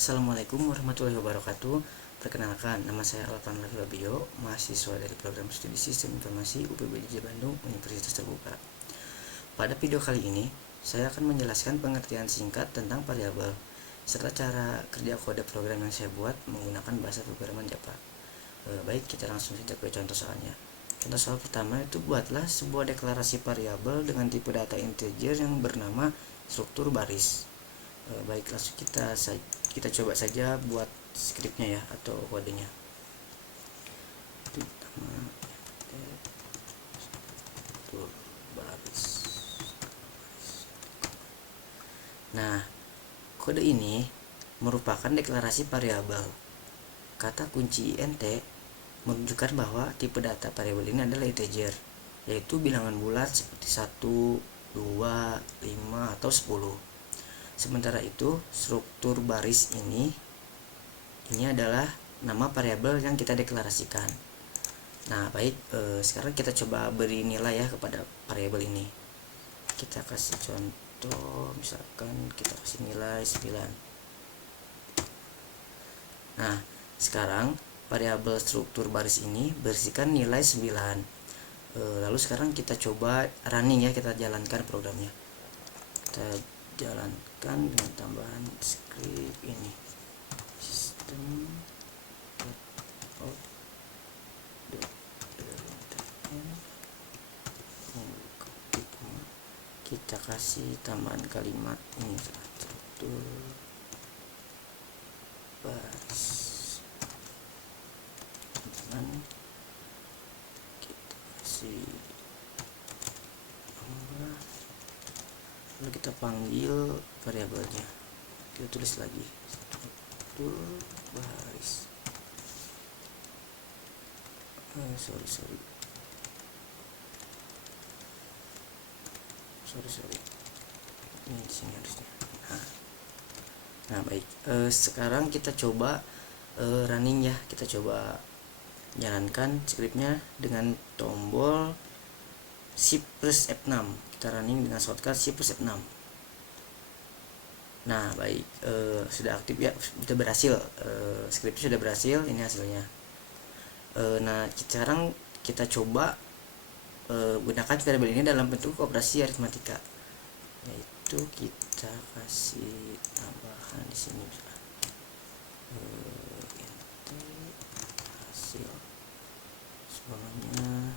Assalamualaikum warahmatullahi wabarakatuh. Perkenalkan, nama saya Alvan Labio, mahasiswa dari program studi Sistem Informasi UPBJ Bandung, Universitas Terbuka. Pada video kali ini, saya akan menjelaskan pengertian singkat tentang variabel serta cara kerja kode program yang saya buat menggunakan bahasa pemrograman Java. Baik, kita langsung saja ke contoh soalnya. Contoh soal pertama itu, buatlah sebuah deklarasi variabel dengan tipe data integer yang bernama struktur baris. Baik, langsung kita coba saja buat skripnya ya, atau kodenya. Pertama, struktur baris. Nah, kode ini merupakan deklarasi variabel. Kata kunci int menunjukkan bahwa tipe data variabel ini adalah integer, yaitu bilangan bulat seperti 1, 2, 5, atau 10. Sementara itu, struktur baris ini adalah nama variabel yang kita deklarasikan. Nah, baik, sekarang kita coba beri nilai ya kepada variabel ini. Kita kasih contoh, misalkan kita kasih nilai 9. Nah, sekarang variabel struktur baris ini berisikan nilai 9. Lalu sekarang kita coba running ya, kita jalankan programnya. Kita jalankan dengan tambahan script ini, sistem kita kasih tambahan kalimat ini, struktur baris, dan kita kasih lalu kita panggil variabelnya, kita tulis lagi struktur baris. Sorry, ini di sini harusnya. Nah, baik, sekarang kita coba running ya, kita coba jalankan skripnya dengan tombol Shift plus F6. Kita running dengan shortcut Shift plus F6. Nah, baik, sudah aktif ya, sudah berhasil, skripnya sudah berhasil, ini hasilnya. Nah, sekarang kita coba gunakan variabel ini dalam bentuk operasi aritmatika, yaitu kita kasih tambahan di sini, hasil sebelumnya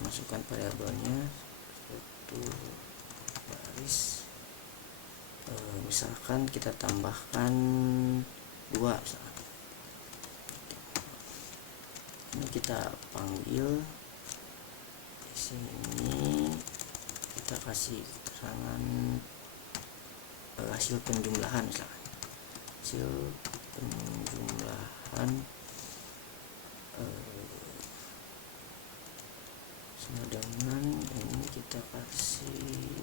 masukkan variabelnya struktur baris, misalkan kita tambahkan 2 misalkan. Ini kita panggil di sini, kita kasih keterangan hasil penjumlahan, misalkan hasil penjumlahan dengan ini kita kasih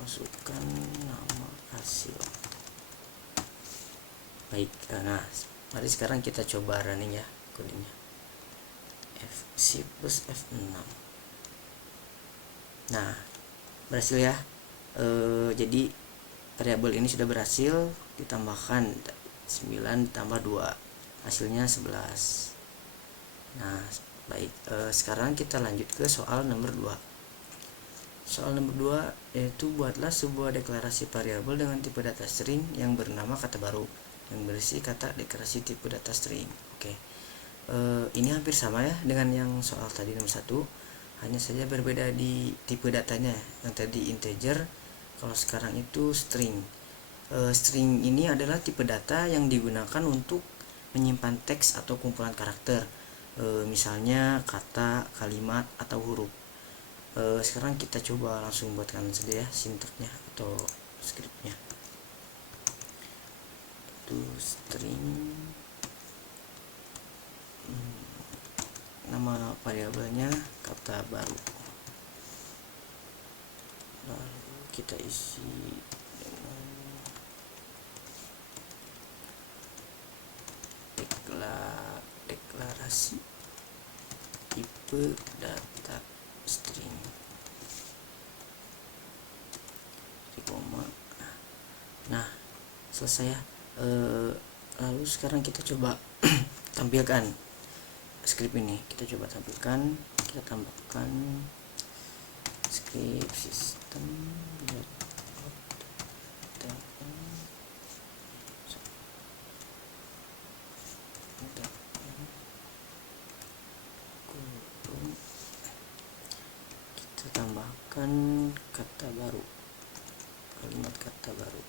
masukkan nama hasil. Baik, nah mari sekarang kita coba running ya kodenya, Shift plus F6. Nah, berhasil ya. Jadi variabel ini sudah berhasil, ditambahkan 9 ditambah 2, hasilnya 11. Nah, baik, sekarang kita lanjut ke soal nomor 2. Soal nomor 2 yaitu, buatlah sebuah deklarasi variabel dengan tipe data string yang bernama kata baru yang berisi kata deklarasi tipe data string. Oke. Ini hampir sama ya dengan yang soal tadi nomor 1, hanya saja berbeda di tipe datanya. Yang tadi integer, kalau sekarang itu string. String ini adalah tipe data yang digunakan untuk menyimpan teks atau kumpulan karakter, misalnya kata, kalimat, atau huruf. Sekarang kita coba langsung buatkan saja ya sintaksnya atau skripnya. Itu string, nama variabelnya kata baru, lalu kita isi dengan deklarasi tipe data string di koma. Nah, selesai ya. Lalu sekarang kita coba tampilkan script ini, kita coba tampilkan, kita tambahkan script system kita tambahkan kata baru, kalimat kata baru.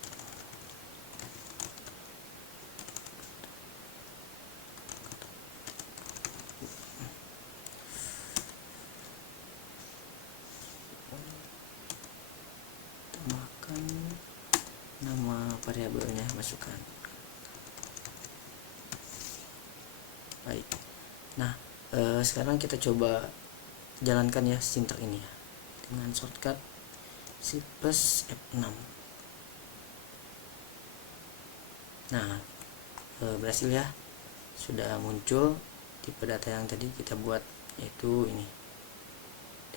Tambahkan nama variabelnya, masukkan. Baik. Nah, sekarang kita coba jalankan ya sintak ini ya dengan shortcut Shift plus F6. Nah, berhasil ya, sudah muncul tipe data yang tadi kita buat, yaitu ini,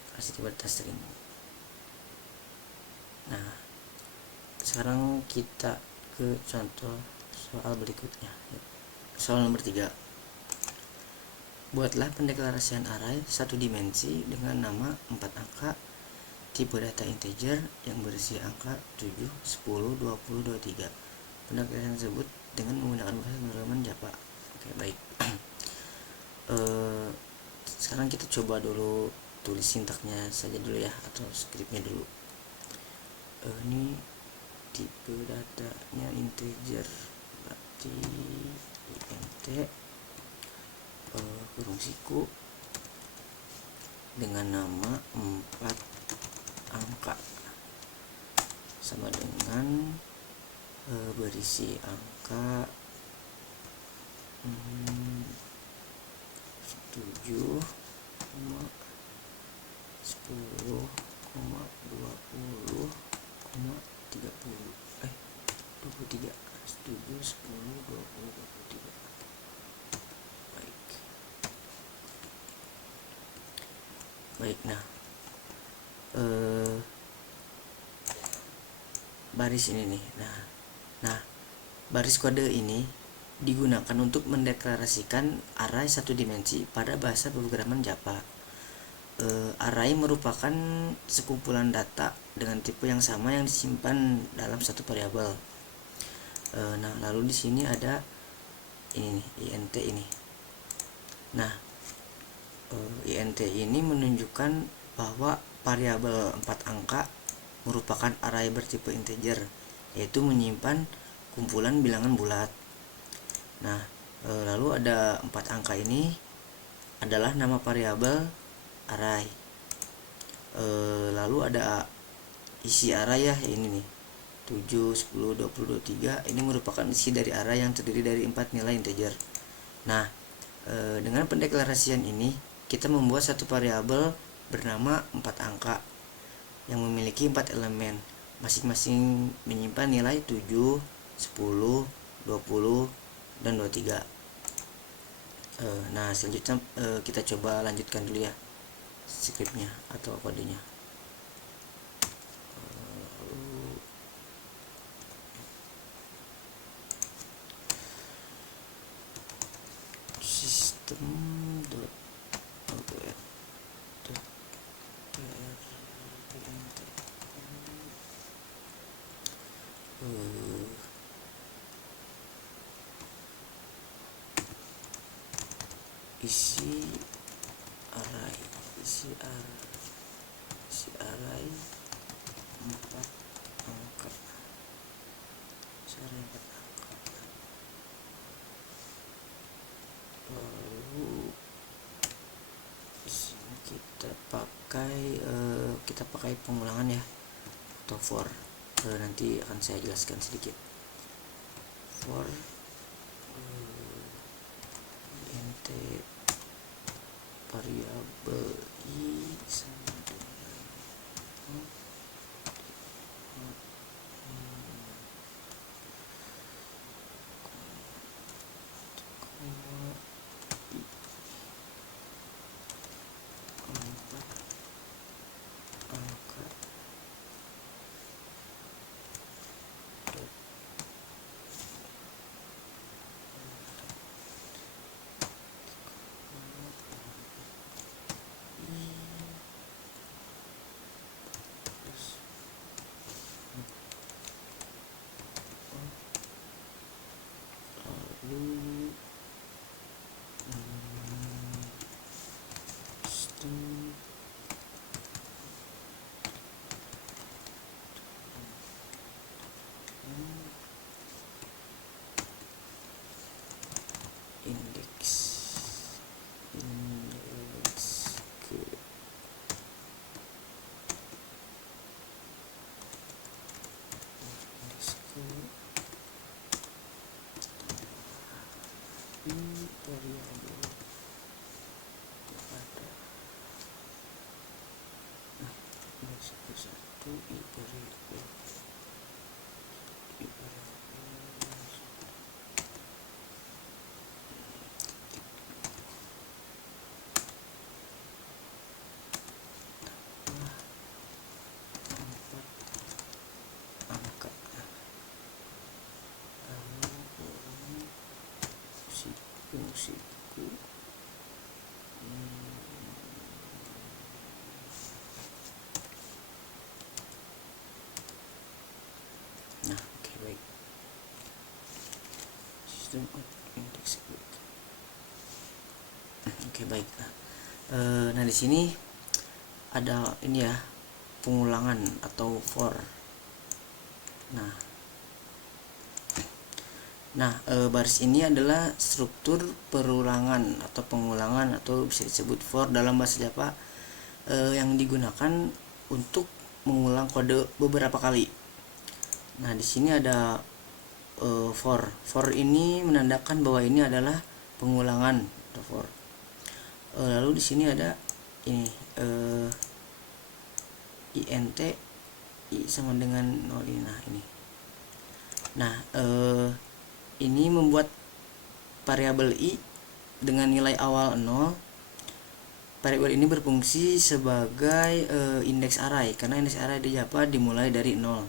deklarasi tipe data string. Nah, sekarang kita ke contoh soal berikutnya, soal nomor 3. Buatlah pendeklarasian array satu dimensi dengan nama 4 angka tipe data integer yang berisi angka 7, 10, 20, 23. Pendeklarasian tersebut dengan menggunakan bahasa pemrograman Java. Oke, baik. Sekarang kita coba dulu tulis sintaknya saja dulu ya, atau scriptnya dulu. Ini tipe datanya integer, berarti int kurung siku dengan nama 4 angka sama dengan berisi angka 7, 10, 20, 23. 7, 10, 20, 23. Baik, nah baris ini nih, nah baris kode ini digunakan untuk mendeklarasikan array satu dimensi pada bahasa pemrograman Java. Array merupakan sekumpulan data dengan tipe yang sama yang disimpan dalam satu variabel. Nah, lalu di sini ada ini nih, int ini. Nah, int ini menunjukkan bahwa variabel 4 angka merupakan array bertipe integer, yaitu menyimpan kumpulan bilangan bulat. Nah, lalu ada 4 angka ini adalah nama variabel array. Lalu ada isi array ya, ini nih 7, 10, 20, 23. Ini merupakan isi dari array yang terdiri dari 4 nilai integer. Nah, dengan pendeklarasian ini kita membuat satu variabel bernama 4 angka yang memiliki 4 elemen, masing-masing menyimpan nilai 7, 10, 20, dan 23. Nah, selanjutnya kita coba lanjutkan dulu ya scriptnya atau kodenya. Isi array 4 angka. Lalu disini kita pakai pengulangan ya, atau for. Nanti akan saya jelaskan sedikit. For int variabel i sama dengan lalu sistem indeks ke variabel pada indeks ke 1 i variabel angka, lalu fungsiku nah oke, baik, sistem indeks oke, baik. Nah di sini ada ini ya, pengulangan atau for. Nah, baris ini adalah struktur perulangan atau pengulangan atau bisa disebut for dalam bahasa Java yang digunakan untuk mengulang kode beberapa kali. Nah, di sini ada for. For ini menandakan bahwa ini adalah pengulangan atau for. Lalu di sini ada ini int i sama dengan 0 ini. Nah, ini membuat variabel i dengan nilai awal 0. Variabel ini berfungsi sebagai indeks array karena indeks array di Java dimulai dari 0.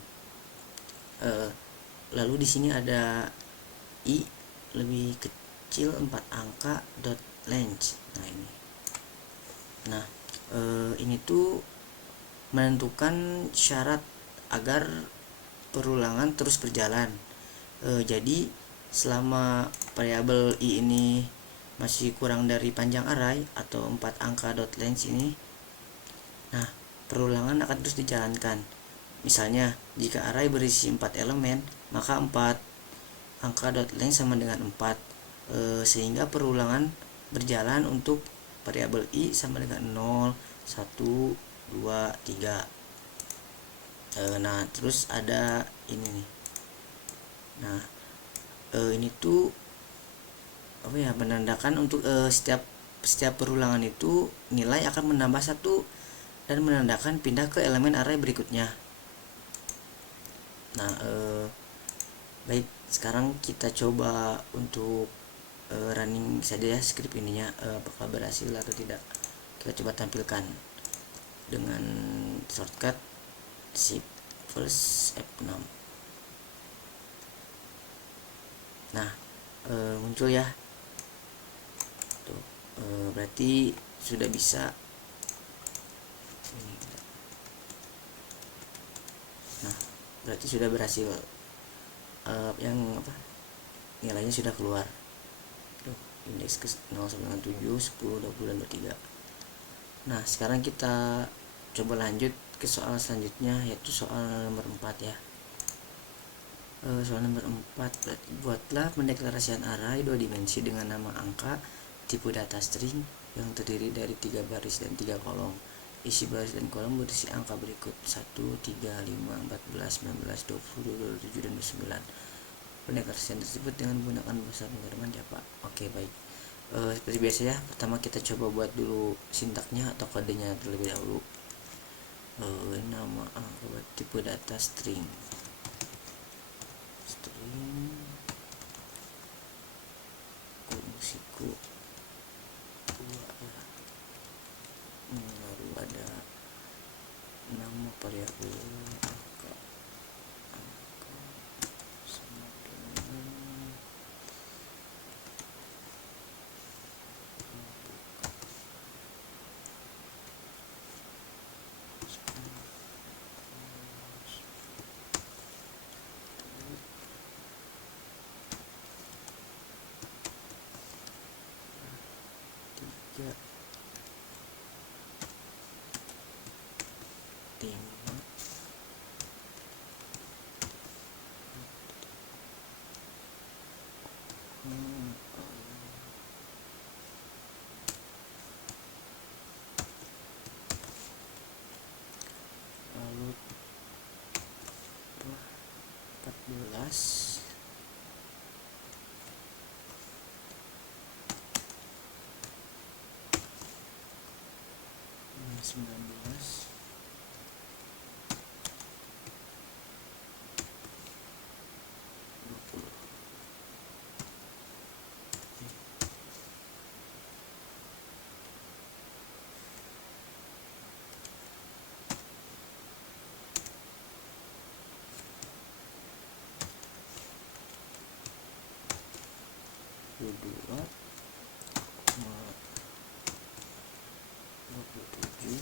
Lalu di sini ada i lebih kecil 4 angka dot length. Nah, ini tuh menentukan syarat agar perulangan terus berjalan. Jadi selama variabel i ini masih kurang dari panjang array atau 4 angka dot length ini, nah perulangan akan terus dijalankan. Misalnya jika array berisi 4 elemen, maka 4 angka dot length sama dengan 4, sehingga perulangan berjalan untuk variabel i sama dengan 0, 1, 2, 3. Nah terus ada ini nih. Nah ini tuh apa ya, menandakan untuk setiap perulangan itu nilai akan menambah 1 dan menandakan pindah ke elemen array berikutnya. Nah baik, sekarang kita coba untuk running saja ya script ininya, apakah berhasil atau tidak. Kita coba tampilkan dengan shortcut Shift plus F6. Nah muncul ya tuh, berarti sudah bisa. Nah berarti sudah berhasil, yang apa, nilainya sudah keluar tuh, indeks ke 0 sampai dengan 7, 10, 20 dan 23. Nah sekarang kita coba lanjut ke soal selanjutnya, yaitu soal nomor 4 ya. Soal nomor 4, buatlah pendeklarasian array 2 dimensi dengan nama angka tipe data string yang terdiri dari 3 baris dan 3 kolom. Isi baris dan kolom berisi angka berikut 1, 3, 5, 14, 19, 20, 27 dan 29. Pendeklarasian tersebut dengan menggunakan bahasa pengiriman Java. Oke, baik. Seperti biasa ya, pertama kita coba buat dulu sintaknya atau kodenya terlebih dahulu. Nama angka tipe data string fungsiku 2 ya. Lalu ada nama variabel angka sama dengan 3 5 lalu 14 19 20. Dua 27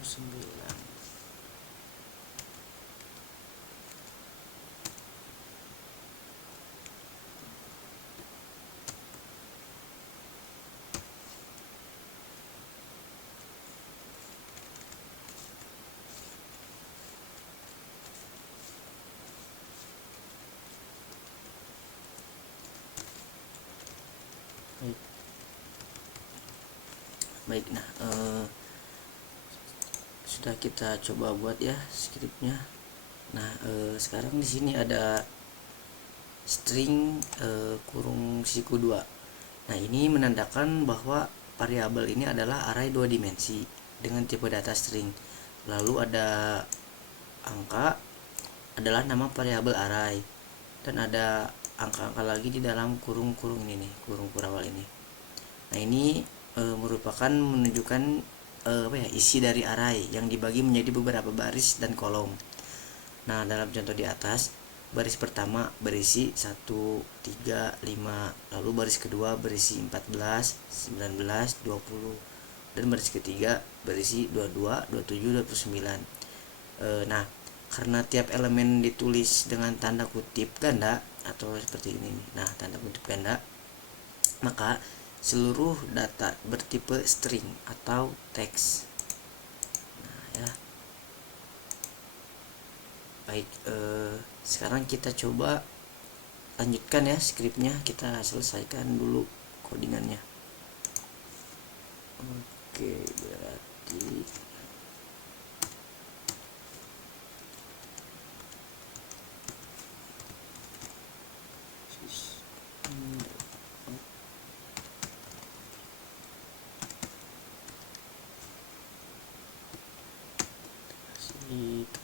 29. Baik, nah sudah kita coba buat ya skripnya. Nah sekarang di sini ada string kurung siku 2. Nah ini menandakan bahwa variabel ini adalah array 2 dimensi dengan tipe data string. Lalu ada angka adalah nama variabel array, dan ada angka-angka lagi di dalam kurung-kurung ini nih, kurung kurawal ini. Nah ini merupakan menunjukkan isi dari array yang dibagi menjadi beberapa baris dan kolom. Nah dalam contoh di atas, baris pertama berisi 1, 3, 5, lalu baris kedua berisi 14, 19, 20, dan baris ketiga berisi 22, 27, 29. Nah karena tiap elemen ditulis dengan tanda kutip ganda atau seperti ini nih. Nah tanda kutip ganda, maka seluruh data bertipe string atau teks. Nah ya, baik, sekarang kita coba lanjutkan ya skripnya, kita selesaikan dulu codingannya. Oke, berarti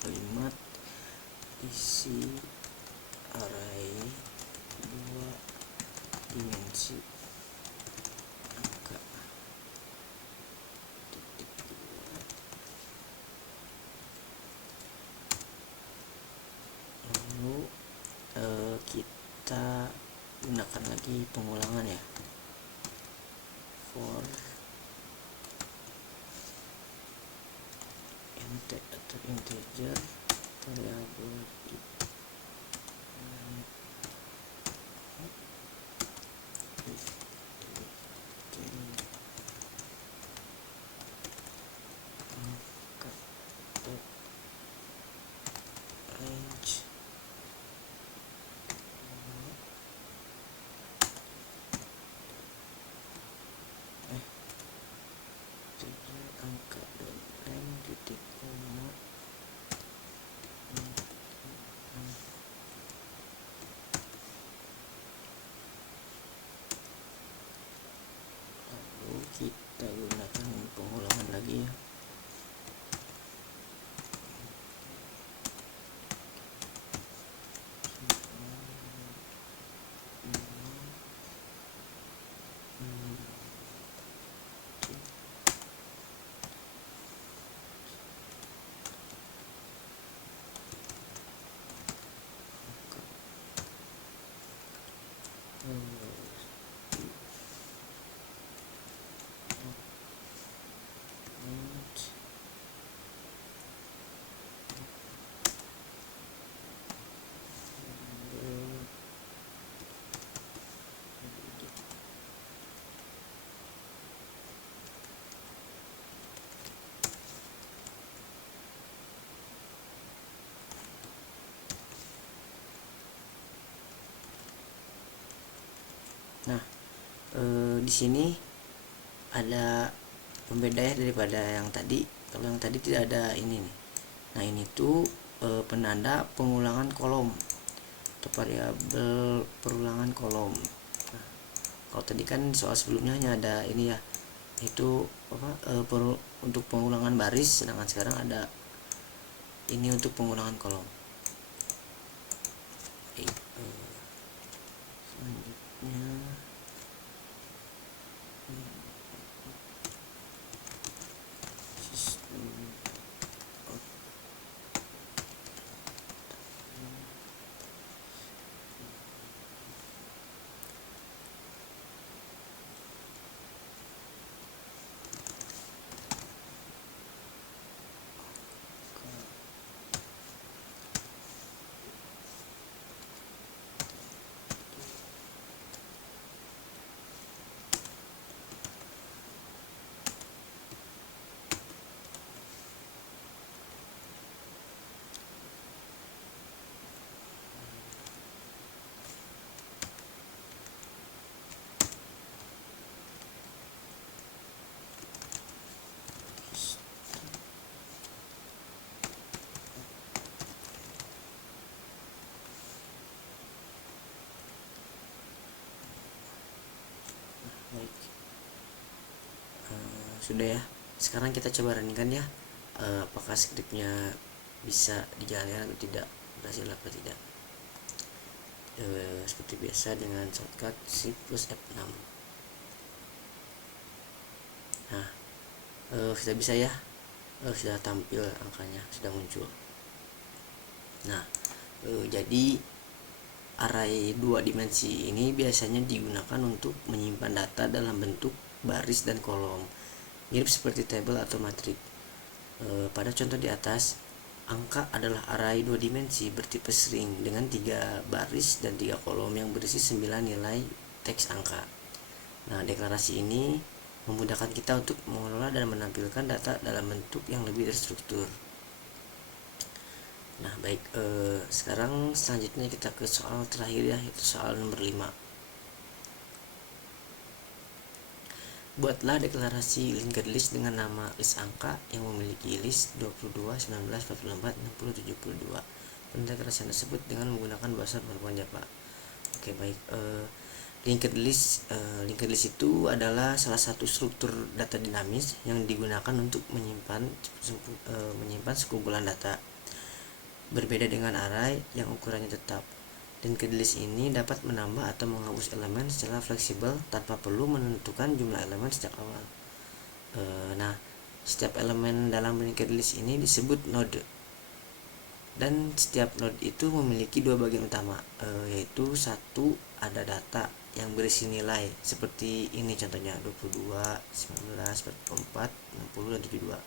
kalimat isi array 2 dimensi angka titik 2. Lalu kita gunakan lagi pengulangan ya, for int atau integer variabel range angka dan range titik koma Nah, di sini ada pembeda ya daripada yang tadi. Kalau yang tadi tidak ada ini nih. Nah, ini tuh penanda pengulangan kolom atau variabel perulangan kolom. Nah, kalau tadi kan soal sebelumnya hanya ada ini ya, itu untuk pengulangan baris, sedangkan sekarang ada ini untuk pengulangan kolom. Selanjutnya sistem baik. Sudah ya, sekarang kita coba running ya, apakah skripnya bisa dijalankan atau tidak, berhasil apa tidak. Seperti biasa dengan shortcut Shift plus F6. Nah, sudah bisa ya, sudah tampil angkanya, sudah muncul. Nah, jadi array 2 dimensi ini biasanya digunakan untuk menyimpan data dalam bentuk baris dan kolom, mirip seperti tabel atau matrik. Pada contoh di atas, angka adalah array 2 dimensi bertipe string dengan 3 baris dan 3 kolom yang berisi 9 nilai teks angka. Nah, deklarasi ini memudahkan kita untuk mengelola dan menampilkan data dalam bentuk yang lebih terstruktur. Nah, baik, sekarang selanjutnya kita ke soal terakhir ya, yaitu soal nomor 5. Buatlah deklarasi linked list dengan nama list angka yang memiliki list 22, 19, 44, 60, 72. Pendeklarasian tersebut dengan menggunakan bahasa pemrograman Java. Oke, baik. Linked list itu adalah salah satu struktur data dinamis yang digunakan untuk menyimpan sekumpulan data. Berbeda dengan array yang ukurannya tetap. Linked list ini dapat menambah atau menghapus elemen secara fleksibel tanpa perlu menentukan jumlah elemen sejak awal. Nah, setiap elemen dalam linked list ini disebut node. Dan setiap node itu memiliki dua bagian utama, yaitu satu, ada data yang berisi nilai seperti ini contohnya 22, 19, 44, 60, dan 72.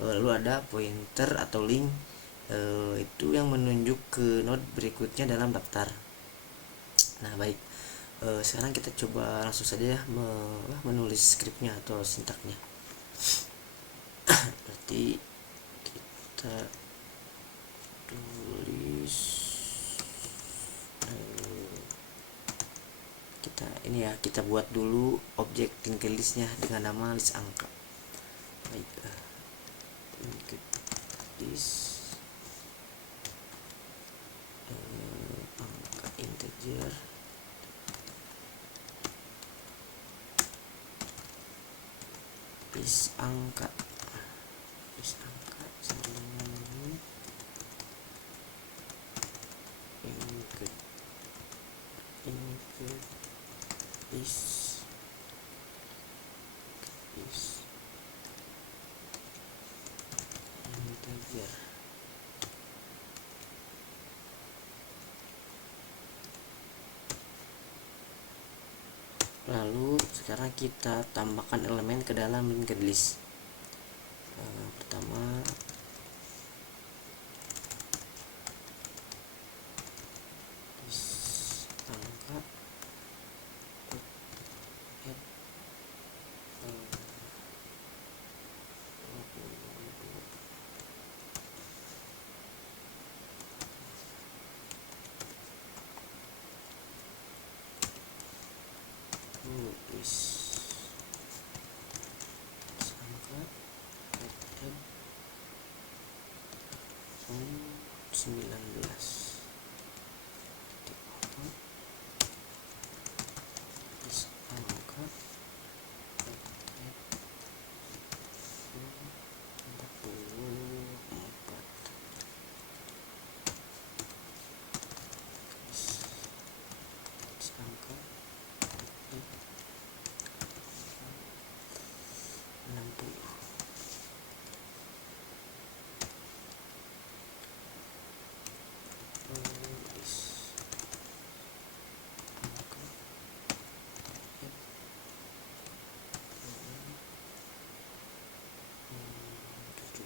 Lalu ada pointer atau link, itu yang menunjuk ke node berikutnya dalam daftar. Nah, baik, sekarang kita coba langsung saja ya menulis skripnya atau sintaknya. Berarti kita tulis kita buat dulu objek linked listnya dengan nama list angka. Baik, linked list angka integer list angka sama dengan ini linked list integer. Lalu sekarang kita tambahkan elemen ke dalam linked list. Pertama, list angka is angka add 19 is angka 44 is angka 60 is angka 7.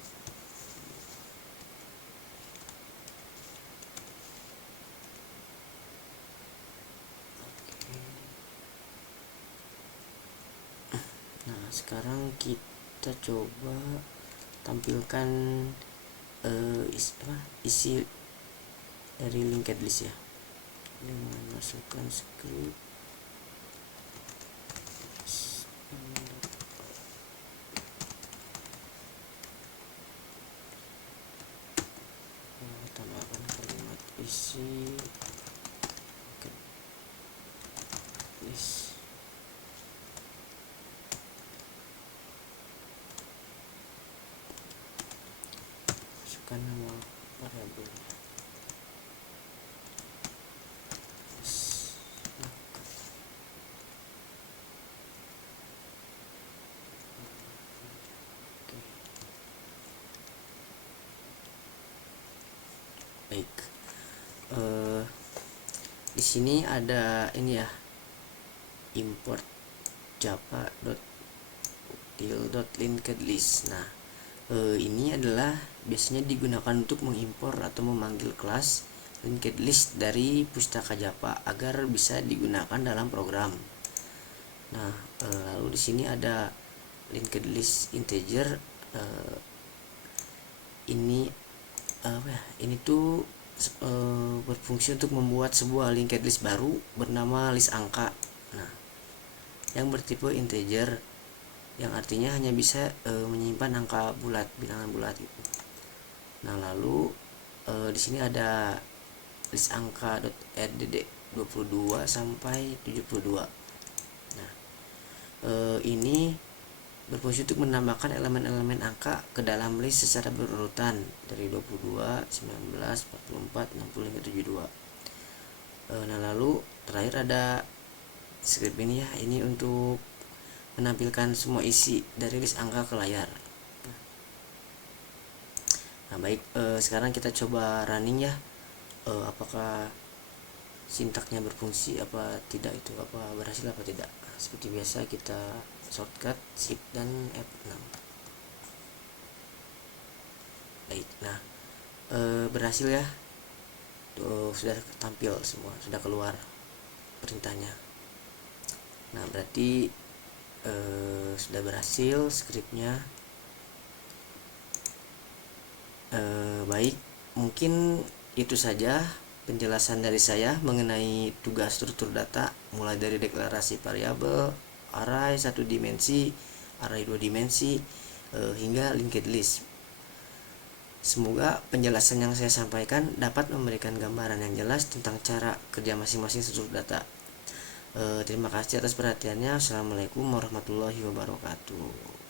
Nah, sekarang kita coba tampilkan isi dari linked list ya, dengan masukkan script tambahkan kalimat isi list. Masukkan nama variabelnya. Baik, di sini ada ini ya, import java.util.linkedList. Nah, ini adalah biasanya digunakan untuk mengimpor atau memanggil kelas linked list dari pustaka Java agar bisa digunakan dalam program. Nah, lalu di sini ada linked list integer. Ini ini tuh berfungsi untuk membuat sebuah linked list baru bernama list angka. Nah, yang bertipe integer, yang artinya hanya bisa menyimpan angka bulat, bilangan bulat gitu. Nah, lalu di sini ada list angka.add 22 sampai 72. Nah, ini berfungsi untuk menambahkan elemen-elemen angka ke dalam list secara berurutan dari 22, 19, 44, 60 hingga 72. Nah, lalu terakhir ada script ini ya, ini untuk menampilkan semua isi dari list angka ke layar. Nah, baik, sekarang kita coba running ya, apakah sintaknya berfungsi apa tidak, itu apa berhasil apa tidak. Nah, seperti biasa kita shortcut shift dan F6. Baik, nah berhasil ya, sudah tampil semua, sudah keluar perintahnya. Nah, berarti sudah berhasil scriptnya. Baik, mungkin itu saja penjelasan dari saya mengenai tugas struktur data, mulai dari deklarasi variabel, array 1 dimensi, array 2 dimensi, hingga linked list. Semoga penjelasan yang saya sampaikan dapat memberikan gambaran yang jelas tentang cara kerja masing-masing struktur data. Terima kasih atas perhatiannya. Assalamualaikum warahmatullahi wabarakatuh.